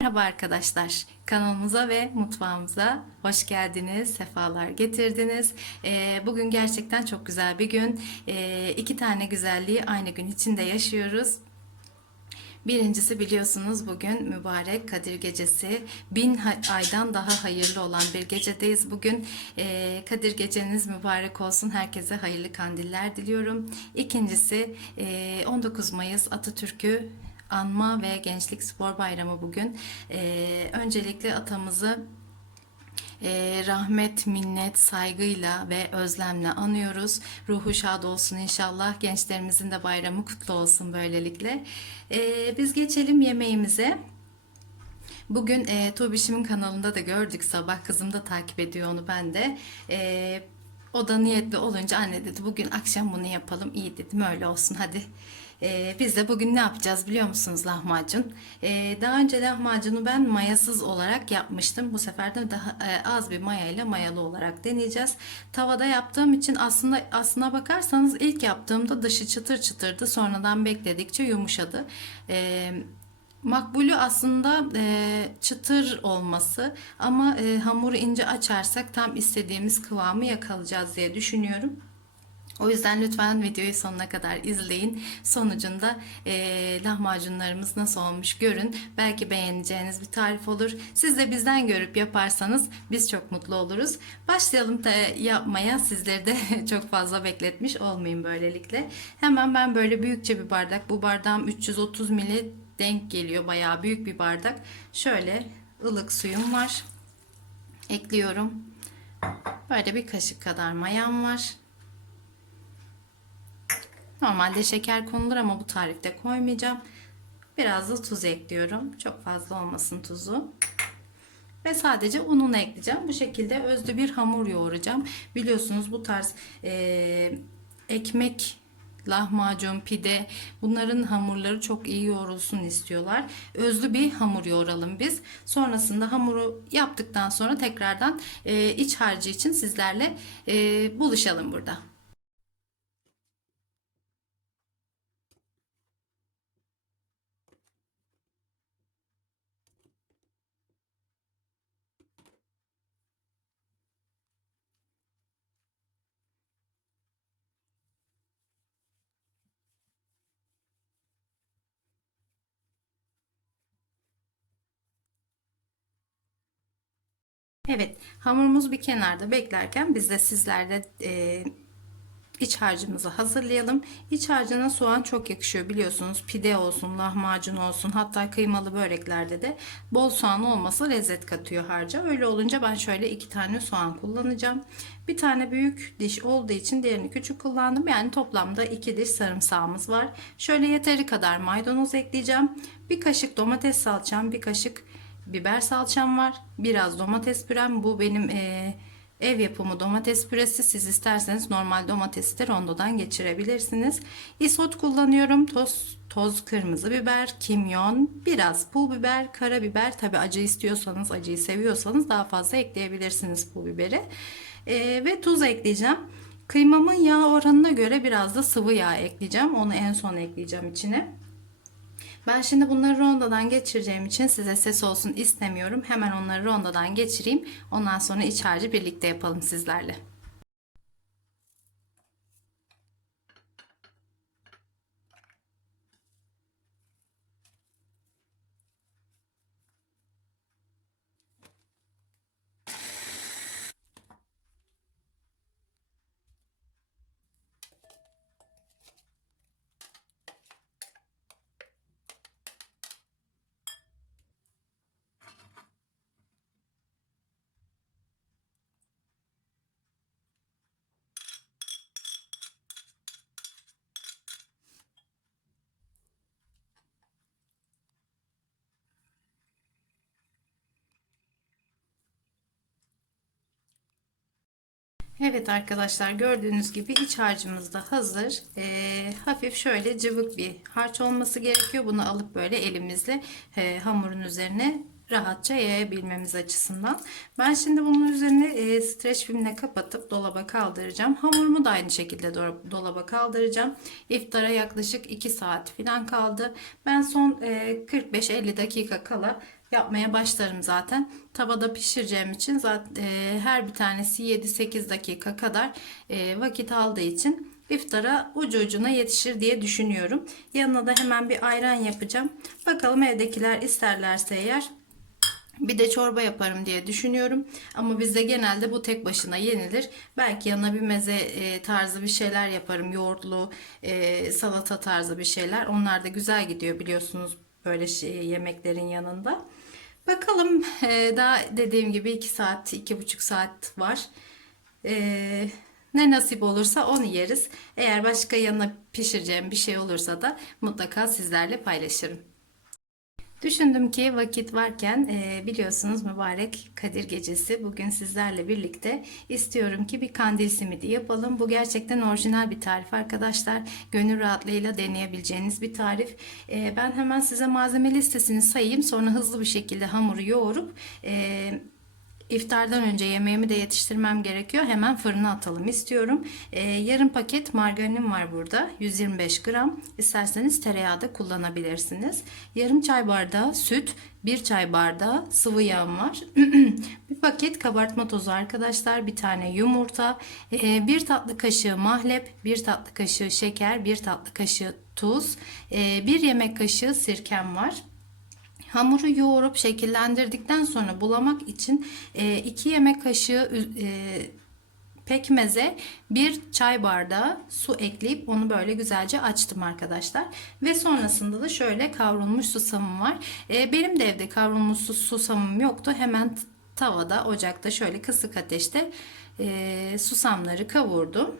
Merhaba arkadaşlar. Kanalımıza ve mutfağımıza hoş geldiniz, sefalar getirdiniz. Ee, bugün gerçekten çok güzel bir gün. Ee, iki tane güzelliği aynı gün içinde yaşıyoruz. Birincisi biliyorsunuz bugün mübarek Kadir Gecesi. Bin aydan daha hayırlı olan bir gecedeyiz bugün. Ee, Kadir Geceniz mübarek olsun. Herkese hayırlı kandiller diliyorum. İkincisi e, 19 Mayıs Atatürk'ü anma ve Gençlik Spor Bayramı bugün. Ee, öncelikle atamızı e, rahmet, minnet, saygıyla ve özlemle anıyoruz. Ruhu şad olsun inşallah. Gençlerimizin de bayramı kutlu olsun böylelikle. E, biz geçelim yemeğimize. Bugün e, Tuğbişim'in kanalında da gördük sabah. Kızım da takip ediyor onu ben de. E, o da niyetli olunca anne dedi bugün akşam bunu yapalım. İyi dedim öyle olsun hadi. E, biz de bugün ne yapacağız biliyor musunuz lahmacun? E, daha önce lahmacunu ben mayasız olarak yapmıştım. Bu sefer de daha e, az bir mayayla mayalı olarak deneyeceğiz. Tavada yaptığım için aslında aslına bakarsanız ilk yaptığımda dışı çıtır çıtırdı. Sonradan bekledikçe yumuşadı. E, Makbulü aslında e, çıtır olması ama e, hamuru ince açarsak tam istediğimiz kıvamı yakalayacağız diye düşünüyorum. O yüzden lütfen videoyu sonuna kadar izleyin. Sonucunda e, lahmacunlarımız nasıl olmuş görün. Belki beğeneceğiniz bir tarif olur. Siz de bizden görüp yaparsanız biz çok mutlu oluruz. Başlayalım da yapmaya. Sizleri de çok fazla bekletmiş olmayayım böylelikle. Hemen ben böyle büyükçe bir bardak. Bu bardağım 330 ml denk geliyor. Bayağı büyük bir bardak. Şöyle ılık suyum var. Ekliyorum. Böyle bir kaşık kadar mayam var. Normalde şeker konulur ama bu tarifte koymayacağım. Biraz da tuz ekliyorum. Çok fazla olmasın tuzu. Ve sadece ununu ekleyeceğim. Bu şekilde özlü bir hamur yoğuracağım. Biliyorsunuz bu tarz e, ekmek, lahmacun, pide bunların hamurları çok iyi yoğrulsun istiyorlar. Özlü bir hamur yoğuralım biz. Sonrasında hamuru yaptıktan sonra tekrardan e, iç harcı için sizlerle e, buluşalım burada. Evet, hamurumuz bir kenarda beklerken biz de sizlerle e, iç harcımızı hazırlayalım. İç harcına soğan çok yakışıyor biliyorsunuz. Pide olsun, lahmacun olsun, hatta kıymalı böreklerde de bol soğan olması lezzet katıyor harca. Öyle olunca ben şöyle iki tane soğan kullanacağım. Bir tane büyük diş olduğu için diğerini küçük kullandım. Yani toplamda iki diş sarımsağımız var. Şöyle yeteri kadar maydanoz ekleyeceğim. Bir kaşık domates salçam, bir kaşık biber salçam var. Biraz domates pürem. Bu benim e, ev yapımı domates püresi. Siz isterseniz normal domatesi rondodan geçirebilirsiniz. Isot kullanıyorum. Toz toz kırmızı biber, kimyon, biraz pul biber, karabiber. Tabi acı istiyorsanız, acıyı seviyorsanız daha fazla ekleyebilirsiniz pul biberi. E, ve tuz ekleyeceğim. Kıymamın yağ oranına göre biraz da sıvı yağ ekleyeceğim. Onu en son ekleyeceğim içine. Ben şimdi bunları rondodan geçireceğim için size ses olsun istemiyorum. Hemen onları rondodan geçireyim. Ondan sonra iç harcı birlikte yapalım sizlerle. Evet arkadaşlar gördüğünüz gibi iç harcımız da hazır. Ee, hafif şöyle cıvık bir harç olması gerekiyor. Bunu alıp böyle elimizle e, hamurun üzerine rahatça yayabilmemiz açısından. Ben şimdi bunun üzerine e, streç filmle kapatıp dolaba kaldıracağım. Hamurumu da aynı şekilde do- dolaba kaldıracağım. İftara yaklaşık 2 saat falan kaldı. Ben son e, 45-50 dakika kala yapmaya başlarım zaten. Tavada pişireceğim için zaten e, her bir tanesi 7-8 dakika kadar e, vakit aldığı için iftara ucu ucuna yetişir diye düşünüyorum. Yanına da hemen bir ayran yapacağım. Bakalım evdekiler isterlerse eğer bir de çorba yaparım diye düşünüyorum. Ama bizde genelde bu tek başına yenilir. Belki yanına bir meze e, tarzı bir şeyler yaparım. Yoğurtlu, e, salata tarzı bir şeyler. Onlar da güzel gidiyor biliyorsunuz böyle şey, yemeklerin yanında. Bakalım e, daha dediğim gibi 2 saat, 2,5 saat var. E, ne nasip olursa onu yeriz. Eğer başka yanına pişireceğim bir şey olursa da mutlaka sizlerle paylaşırım. Düşündüm ki vakit varken e, biliyorsunuz mübarek Kadir Gecesi bugün sizlerle birlikte istiyorum ki bir kandil simidi yapalım. Bu gerçekten orijinal bir tarif arkadaşlar. Gönül rahatlığıyla deneyebileceğiniz bir tarif. E, ben hemen size malzeme listesini sayayım sonra hızlı bir şekilde hamuru yoğurup e, İftardan önce yemeğimi de yetiştirmem gerekiyor. Hemen fırına atalım istiyorum. Ee, yarım paket margarinim var burada. 125 gram. İsterseniz tereyağı da kullanabilirsiniz. Yarım çay bardağı süt, bir çay bardağı sıvı yağım var. bir paket kabartma tozu arkadaşlar. Bir tane yumurta, ee, bir tatlı kaşığı mahlep, bir tatlı kaşığı şeker, bir tatlı kaşığı tuz, ee, bir yemek kaşığı sirkem var. Hamuru yoğurup şekillendirdikten sonra bulamak için 2 yemek kaşığı e, pekmeze bir çay bardağı su ekleyip onu böyle güzelce açtım arkadaşlar. Ve sonrasında da şöyle kavrulmuş susamım var. E, benim de evde kavrulmuş susamım yoktu. Hemen tavada ocakta şöyle kısık ateşte e, susamları kavurdum.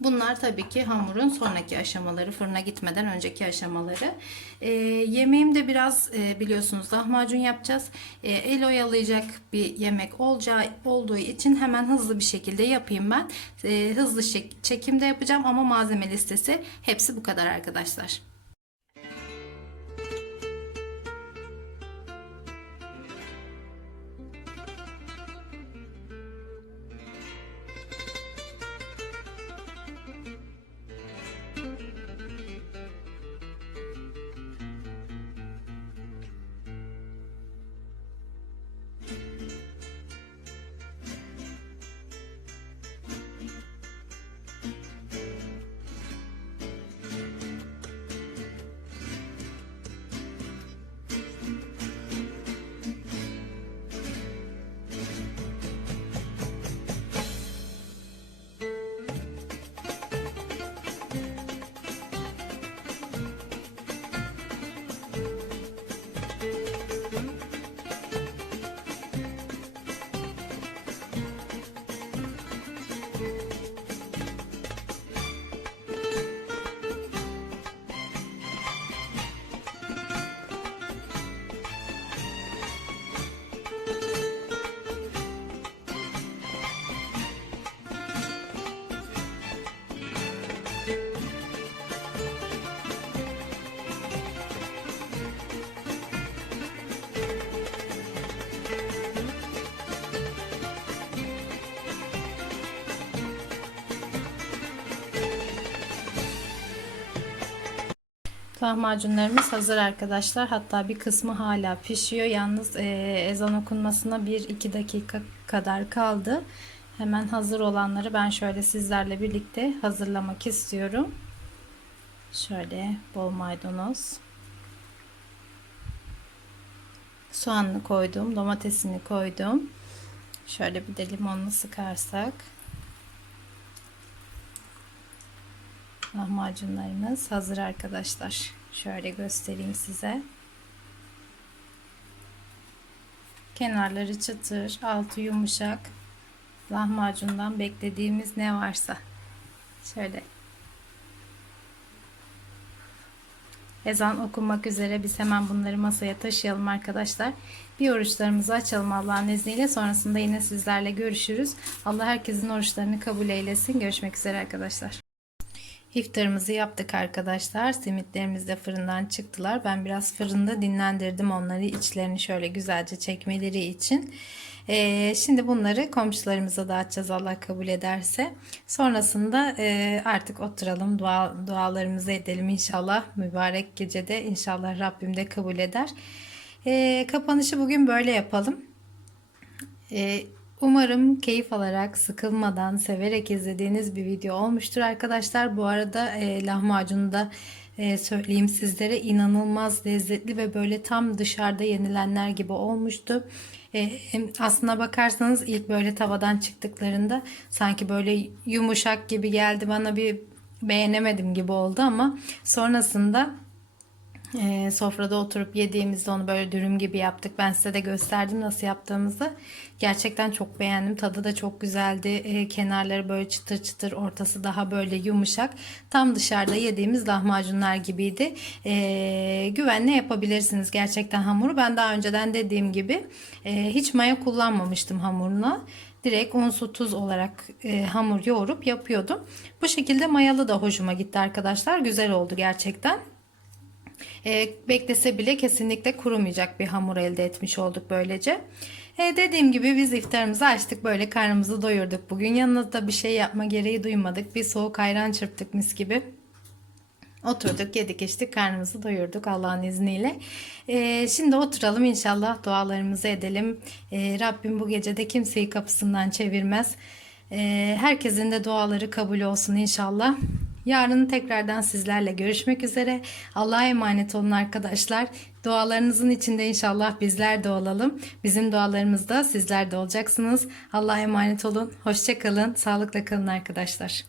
Bunlar tabii ki hamurun sonraki aşamaları, fırına gitmeden önceki aşamaları. E, yemeğim de biraz e, biliyorsunuz lahmacun yapacağız. E, el oyalayacak bir yemek olacağı olduğu için hemen hızlı bir şekilde yapayım ben. E, hızlı çekimde yapacağım ama malzeme listesi hepsi bu kadar arkadaşlar. Lahmacunlarımız hazır arkadaşlar. Hatta bir kısmı hala pişiyor. Yalnız e, ezan okunmasına 1-2 dakika kadar kaldı. Hemen hazır olanları ben şöyle sizlerle birlikte hazırlamak istiyorum. Şöyle bol maydanoz. Soğanını koydum. Domatesini koydum. Şöyle bir de limonlu sıkarsak. Lahmacunlarımız hazır arkadaşlar. Şöyle göstereyim size. Kenarları çıtır, altı yumuşak. Lahmacundan beklediğimiz ne varsa. Şöyle. Ezan okunmak üzere biz hemen bunları masaya taşıyalım arkadaşlar. Bir oruçlarımızı açalım Allah'ın izniyle. Sonrasında yine sizlerle görüşürüz. Allah herkesin oruçlarını kabul eylesin. Görüşmek üzere arkadaşlar. İftarımızı yaptık arkadaşlar. Simitlerimiz de fırından çıktılar. Ben biraz fırında dinlendirdim onları. içlerini şöyle güzelce çekmeleri için. Ee, şimdi bunları komşularımıza dağıtacağız Allah kabul ederse. Sonrasında e, artık oturalım dua, dualarımızı edelim inşallah. Mübarek gecede inşallah Rabbim de kabul eder. Ee, kapanışı bugün böyle yapalım. Ee, umarım keyif alarak, sıkılmadan, severek izlediğiniz bir video olmuştur arkadaşlar. Bu arada e, lahmacunu da e, söyleyeyim sizlere inanılmaz lezzetli ve böyle tam dışarıda yenilenler gibi olmuştu. E, aslına bakarsanız ilk böyle tavadan çıktıklarında sanki böyle yumuşak gibi geldi bana bir beğenemedim gibi oldu ama sonrasında e, sofrada oturup yediğimizde onu böyle dürüm gibi yaptık. Ben size de gösterdim nasıl yaptığımızı. Gerçekten çok beğendim. Tadı da çok güzeldi. E, kenarları böyle çıtır çıtır, ortası daha böyle yumuşak. Tam dışarıda yediğimiz lahmacunlar gibiydi. E, güvenle yapabilirsiniz gerçekten hamuru. Ben daha önceden dediğim gibi e, hiç maya kullanmamıştım hamuruna direkt un su tuz olarak e, hamur yoğurup yapıyordum. Bu şekilde mayalı da hoşuma gitti arkadaşlar. Güzel oldu gerçekten. E, beklese bile kesinlikle kurumayacak bir hamur elde etmiş olduk böylece. E, dediğim gibi biz iftarımızı açtık böyle karnımızı doyurduk. Bugün yanına bir şey yapma gereği duymadık. Bir soğuk ayran çırptık mis gibi. Oturduk, yedik, içtik, karnımızı doyurduk Allah'ın izniyle. Ee, şimdi oturalım inşallah dualarımızı edelim. Ee, Rabbim bu gecede kimseyi kapısından çevirmez. Ee, herkesin de duaları kabul olsun inşallah. Yarın tekrardan sizlerle görüşmek üzere. Allah'a emanet olun arkadaşlar. Dualarınızın içinde inşallah bizler de olalım. Bizim dualarımızda sizler de olacaksınız. Allah'a emanet olun. Hoşçakalın. Sağlıkla kalın arkadaşlar.